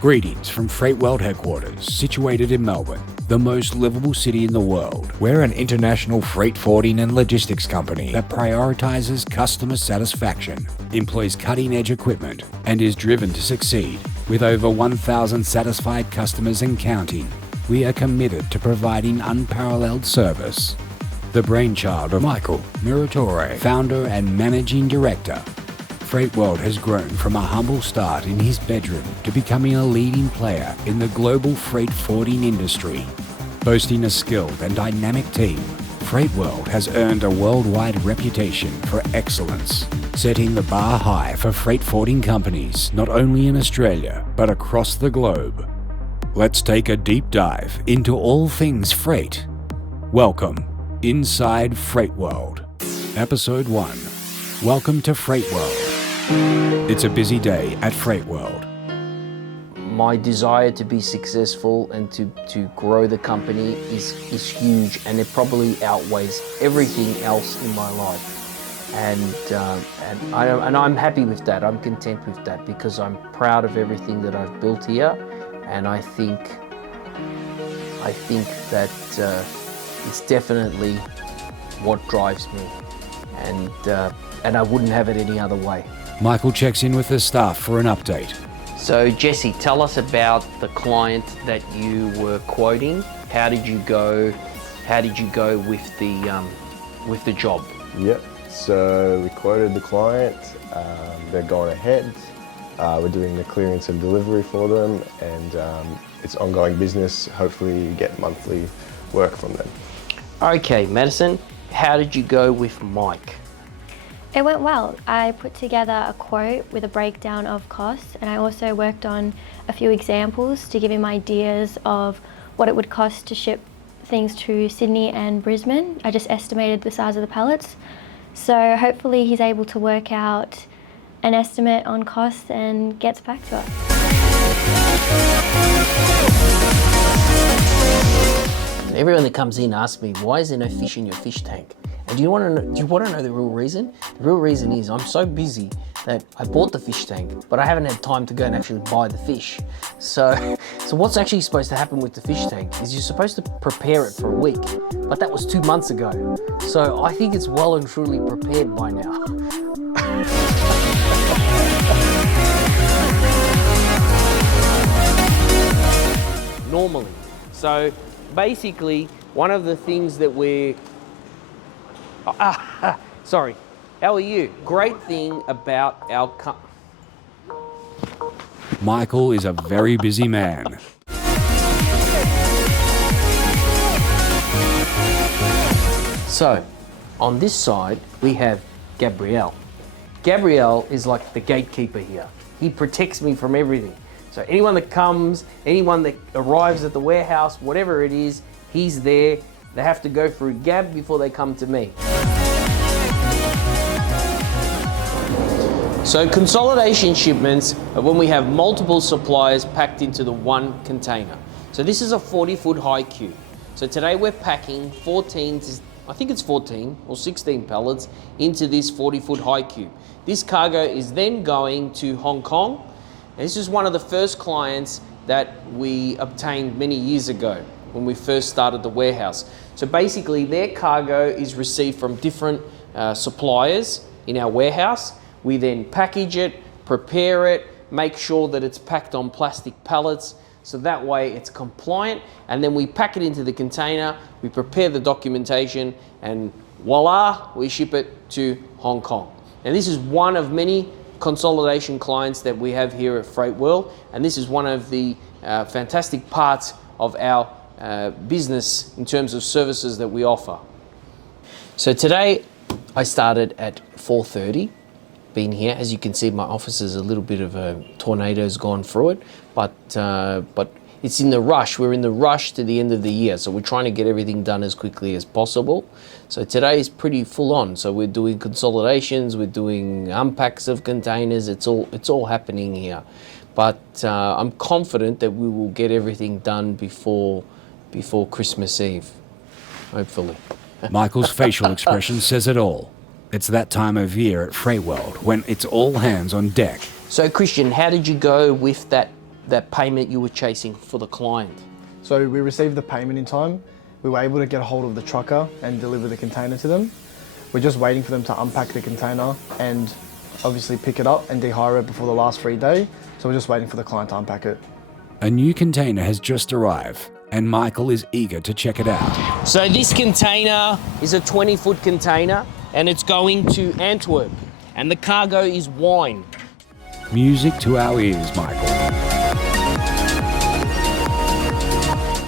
Greetings from Freight World headquarters, situated in Melbourne, the most livable city in the world. We're an international freight forwarding and logistics company That prioritizes customer satisfaction, employs cutting-edge equipment, and is driven to succeed. With over 1,000 satisfied customers and counting, we are committed to providing unparalleled service. The brainchild of Michael Muratore, founder and managing director, Freight World has grown from a humble start in his bedroom to becoming a leading player in the global freight forwarding industry. Boasting a skilled and dynamic team, Freight World has earned a worldwide reputation for excellence, setting the bar high for freight forwarding companies not only in Australia but across the globe. Let's take a deep dive into all things freight. Welcome, Inside Freight World. Episode 1. Welcome to Freight World. It's a busy day at Freight World. My desire to be successful and to grow the company is huge, and it probably outweighs everything else in my life. And I'm happy with that. I'm content with that because I'm proud of everything that I've built here, and I think that it's definitely what drives me, and I wouldn't have it any other way. Michael checks in with the staff for an update. So Jesse, tell us about the client that you were quoting. How did you go with the job? Yep, so we quoted the client, they're going ahead. We're doing the clearance and delivery for them, and it's ongoing business. Hopefully you get monthly work from them. Okay, Madison, how did you go with Mike? It went well. I put together a quote with a breakdown of costs, and I also worked on a few examples to give him ideas of what it would cost to ship things to Sydney and Brisbane. I just estimated the size of the pallets. So hopefully he's able to work out an estimate on costs and gets back to us. Everyone that comes in asks me, why is there no fish in your fish tank? And do you want to know the real reason? The real reason is I'm so busy that I bought the fish tank, but I haven't had time to go and actually buy the fish. So what's actually supposed to happen with the fish tank is you're supposed to prepare it for a week, but that was 2 months ago. So I think it's well and truly prepared by now. Normally. So basically, one of the things that sorry. How are you? Great thing about our Michael is a very busy man. So, on this side, we have Gabrielle. Gabrielle is like the gatekeeper here. He protects me from everything. So anyone that comes, anyone that arrives at the warehouse, whatever it is, he's there. They have to go through Gab before they come to me. So consolidation shipments are when we have multiple suppliers packed into the one container. So this is a 40-foot high cube. So today we're packing 14 or 16 pallets into this 40-foot high cube. This cargo is then going to Hong Kong. And this is one of the first clients that we obtained many years ago when we first started the warehouse. So basically their cargo is received from different suppliers in our warehouse. We then package it, prepare it, make sure that it's packed on plastic pallets, so that way it's compliant, and then we pack it into the container, we prepare the documentation, and voila, we ship it to Hong Kong. And this is one of many consolidation clients that we have here at Freight World, and this is one of the fantastic parts of our business in terms of services that we offer. So today I started at 4:30. Been here. As you can see, my office is a little bit of a tornado's gone through it, but it's in the rush. We're in the rush to the end of the year, so we're trying to get everything done as quickly as possible. So today is pretty full on. So we're doing consolidations, we're doing unpacks of containers. It's all happening here, but I'm confident that we will get everything done before Christmas Eve, hopefully. Michael's facial expression says it all. It's that time of year at Freight World when it's all hands on deck. So Christian, how did you go with that that payment you were chasing for the client? So we received the payment in time. We were able to get a hold of the trucker and deliver the container to them. We're just waiting for them to unpack the container and obviously pick it up and de-hire it before the last free day. So we're just waiting for the client to unpack it. A new container has just arrived, and Michael is eager to check it out. So this container is a 20-foot container, and it's going to Antwerp, and the cargo is wine. Music to our ears, Michael.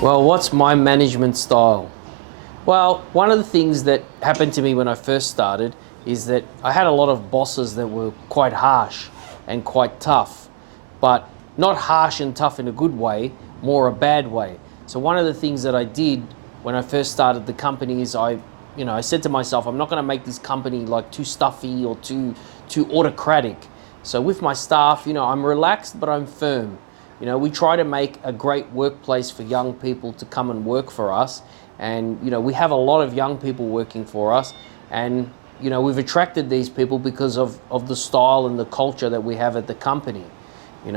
Well, what's my management style? Well, one of the things that happened to me when I first started is that I had a lot of bosses that were quite harsh and quite tough, but not harsh and tough in a good way, more a bad way. So one of the things that I did when I first started the company is I said to myself, I'm not going to make this company like too stuffy or too autocratic. So with my staff, I'm relaxed, but I'm firm. We try to make a great workplace for young people to come and work for us. And, we have a lot of young people working for us. And, we've attracted these people because of the style and the culture that we have at the company. We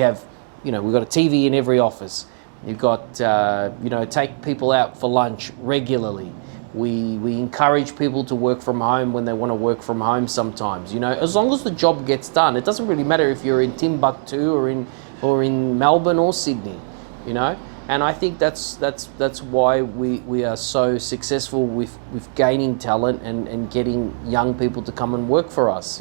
have, we've got a TV in every office. You've got, take people out for lunch regularly. We encourage people to work from home when they want to work from home sometimes. As long as the job gets done, it doesn't really matter if you're in Timbuktu or in Melbourne or Sydney, And I think that's why we are so successful with gaining talent and getting young people to come and work for us,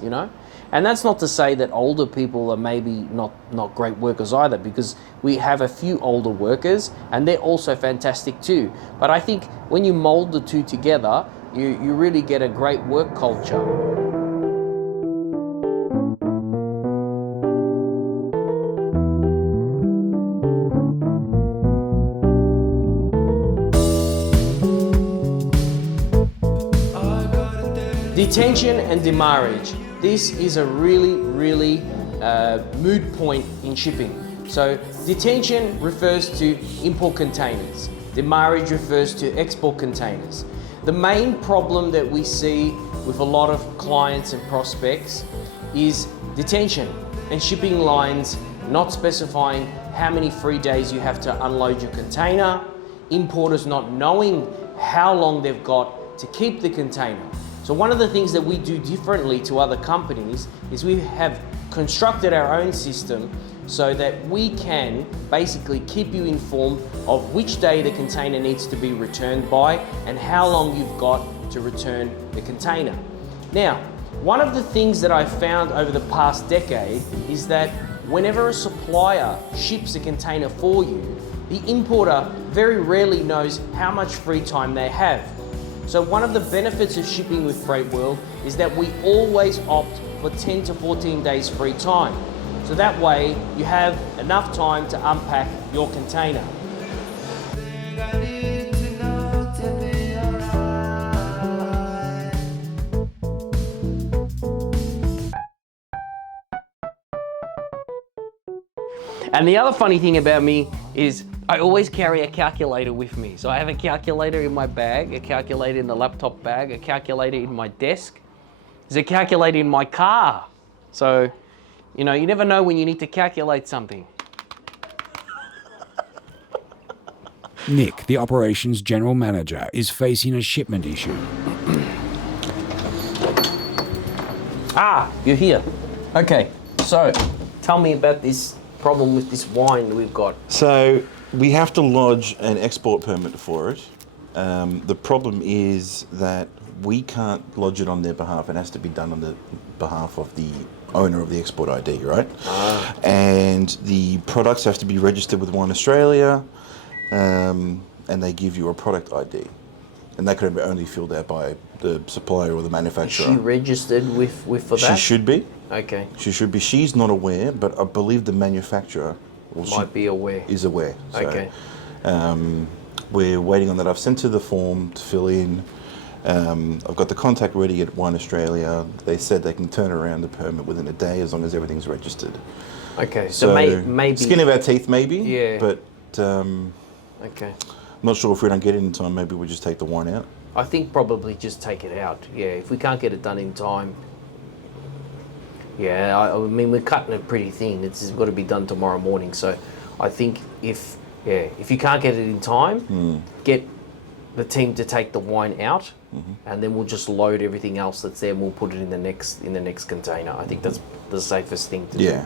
And that's not to say that older people are maybe not great workers either, because we have a few older workers and they're also fantastic too. But I think when you mold the two together, you really get a great work culture. Detention and demurrage. This is a really mood point in shipping. So detention refers to import containers. Demurrage refers to export containers. The main problem that we see with a lot of clients and prospects is detention and shipping lines not specifying how many free days you have to unload your container, importers not knowing how long they've got to keep the container. So one of the things that we do differently to other companies is we have constructed our own system so that we can basically keep you informed of which day the container needs to be returned by and how long you've got to return the container. Now, one of the things that I've found over the past decade is that whenever a supplier ships a container for you, the importer very rarely knows how much free time they have. So one of the benefits of shipping with Freightworld is that we always opt for 10 to 14 days free time. So that way you have enough time to unpack your container. And the other funny thing about me is I always carry a calculator with me. So I have a calculator in my bag, a calculator in the laptop bag, a calculator in my desk. There's a calculator in my car. So, you never know when you need to calculate something. Nick, the operations general manager, is facing a shipment issue. You're here. Okay, so tell me about this problem with this wine that we've got. So we have to lodge an export permit for it. The problem is that we can't lodge it on their behalf. It has to be done on the behalf of the owner of the export ID, right? And the products have to be registered with Wine Australia, and they give you a product ID. And that can be only filled out by the supplier or the manufacturer. Is she registered for that? She should be. Okay. She should be. She's not aware, but I believe the manufacturer might be aware. Is aware. So, okay. We're waiting on that. I've sent her the form to fill in. I've got the contact ready at Wine Australia. They said they can turn around the permit within a day as long as everything's registered. Okay. So maybe skin of our teeth, maybe. Yeah. But okay. I'm not sure if we don't get it in time. Maybe we'll just take the wine out. I think probably just take it out. Yeah. If we can't get it done in time. Yeah, I mean, we're cutting it pretty thin. It's got to be done tomorrow morning. So I think if you can't get it in time, get the team to take the wine out, and then we'll just load everything else that's there and we'll put it in the next container. I think that's the safest thing to do.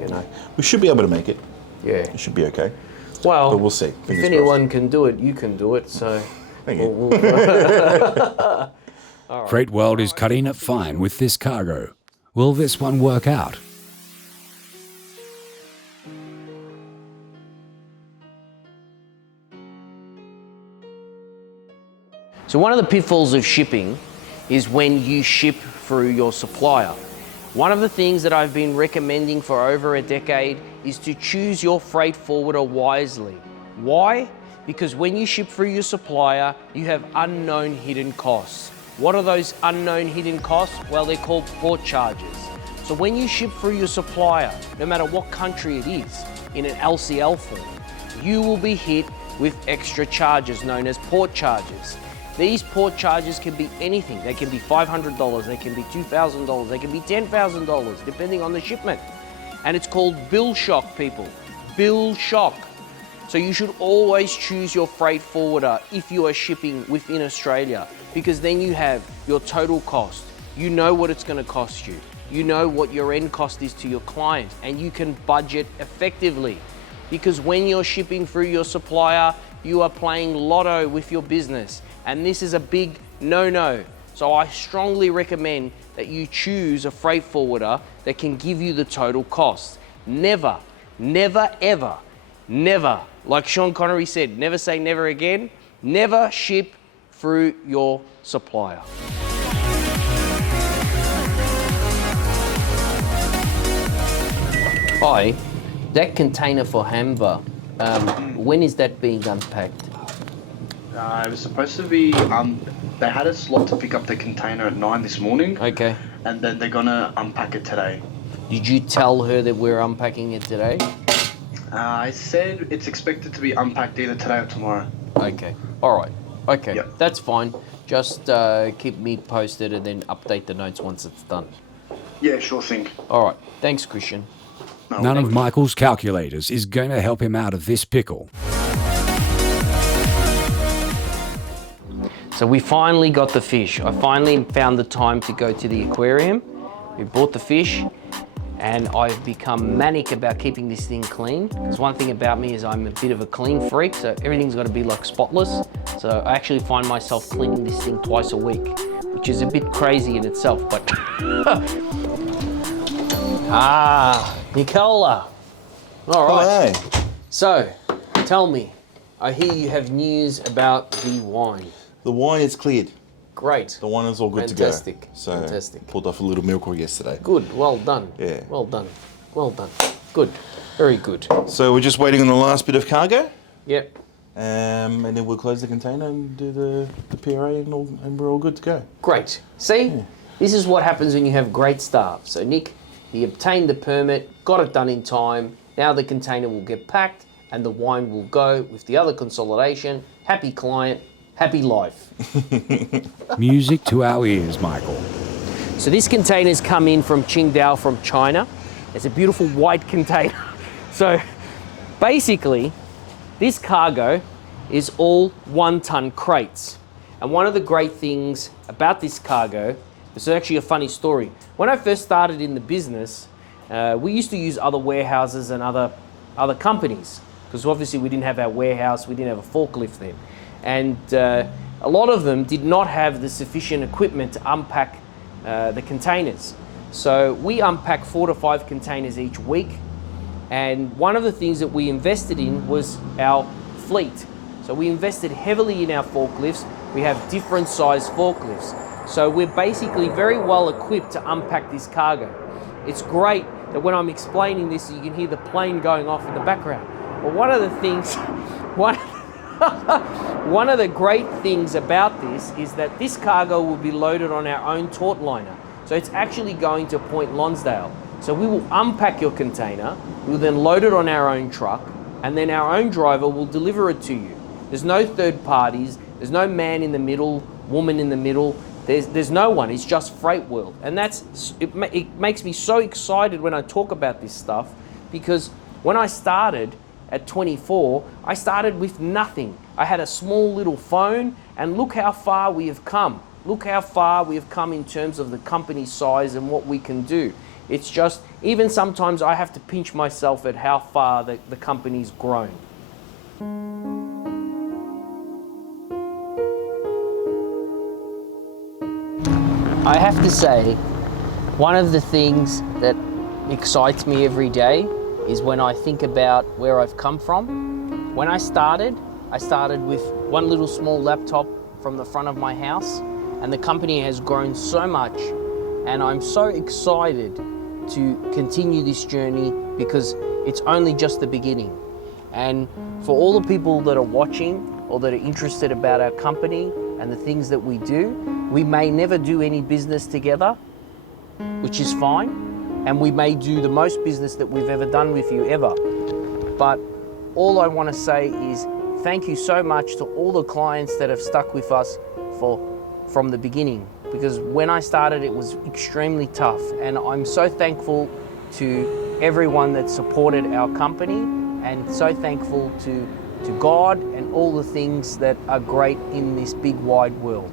You know, we should be able to make it. Yeah, it should be okay. Well, but we'll see. If anyone can do it, you can do it. So. Thank you. Freight World is cutting it fine with this cargo. Will this one work out? So one of the pitfalls of shipping is when you ship through your supplier. One of the things that I've been recommending for over a decade is to choose your freight forwarder wisely. Why? Because when you ship through your supplier, you have unknown hidden costs. What are those unknown hidden costs? Well, they're called port charges. So when you ship through your supplier, no matter what country it is, in an LCL form, you will be hit with extra charges known as port charges. These port charges can be anything. They can be $500, they can be $2,000, they can be $10,000, depending on the shipment. And it's called bill shock, people. Bill shock. So you should always choose your freight forwarder if you are shipping within Australia, because then you have your total cost. You know what it's going to cost you. You know what your end cost is to your client, and you can budget effectively. Because when you're shipping through your supplier, you are playing lotto with your business, and this is a big no-no. So I strongly recommend that you choose a freight forwarder that can give you the total cost. Never, never, ever, never, like Sean Connery said, never say never again, never ship through your supplier. Hi, that container for Hamva, when is that being unpacked? It was supposed to be, they had a slot to pick up the container at 9 this morning. Okay. And then they're gonna unpack it today. Did you tell her that we're unpacking it today? I said it's expected to be unpacked either today or tomorrow. Okay, all right. Okay, Yep. That's fine. Just keep me posted and then update the notes once it's done. Yeah, sure thing. All right, thanks, Christian. No, None of Michael's calculators is going to help him out of this pickle. So we finally got the fish. I finally found the time to go to the aquarium. We bought the fish, and I've become manic about keeping this thing clean. Because one thing about me is I'm a bit of a clean freak, so everything's got to be like spotless. So I actually find myself cleaning this thing twice a week, which is a bit crazy in itself, but... Nicola. All right. Hey. So, tell me, I hear you have news about the wine. The wine is cleared. Great. The wine is all good Fantastic. to go. So Fantastic. pulled off a little miracle yesterday. Good. Well done. Yeah. Well done. Well done. Good. Very good. So we're just waiting on the last bit of cargo. Yep. And then we'll close the container and do the PRA and we're all good to go. Great. See? Yeah. This is what happens when you have great staff. So Nick, he obtained the permit, got it done in time. Now the container will get packed and the wine will go with the other consolidation. Happy client, happy life. Music to our ears, Michael. So this container's come in from Qingdao from China. It's a beautiful white container. So basically, this cargo is all 1-ton crates. And one of the great things about this cargo, this is actually a funny story. When I first started in the business, we used to use other warehouses and other companies, because obviously we didn't have our warehouse, we didn't have a forklift then. And a lot of them did not have the sufficient equipment to unpack the containers. So we unpack 4 to 5 containers each week. And one of the things that we invested in was our fleet. So we invested heavily in our forklifts. We have different size forklifts. So we're basically very well equipped to unpack this cargo. It's great that when I'm explaining this, you can hear the plane going off in the background. But one of the things, one of the great things about this is that this cargo will be loaded on our own taut liner. So it's actually going to Point Lonsdale. So we will unpack your container, we will then load it on our own truck, and then our own driver will deliver it to you. There's no third parties, there's no man in the middle, woman in the middle. There's no one. It's just Freight World, and it makes me so excited when I talk about this stuff, because when I started at 24, I started with nothing. I had a small little phone, and look how far we have come. Look how far we have come in terms of the company size and what we can do. It's just, even sometimes I have to pinch myself at how far the company's grown. I have to say, one of the things that excites me every day is when I think about where I've come from. When I started with one little small laptop from the front of my house, and the company has grown so much, and I'm so excited to continue this journey because it's only just the beginning. And for all the people that are watching or that are interested about our company and the things that we do, we may never do any business together, which is fine, and we may do the most business that we've ever done with you ever. But all I want to say is thank you so much to all the clients that have stuck with us from the beginning, because when I started it was extremely tough, and I'm so thankful to everyone that supported our company, and so thankful to God and all the things that are great in this big wide world.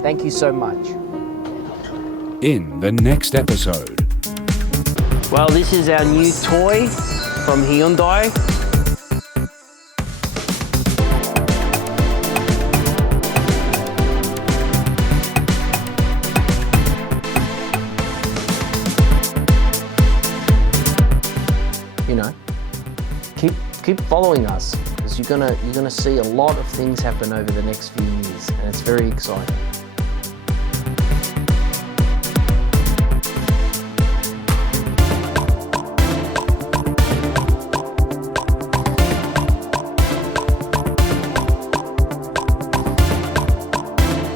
Thank you so much. In the next episode. Well, this is our new toy from Hyundai. You know, keep following us, because you're gonna see a lot of things happen over the next few years, and it's very exciting.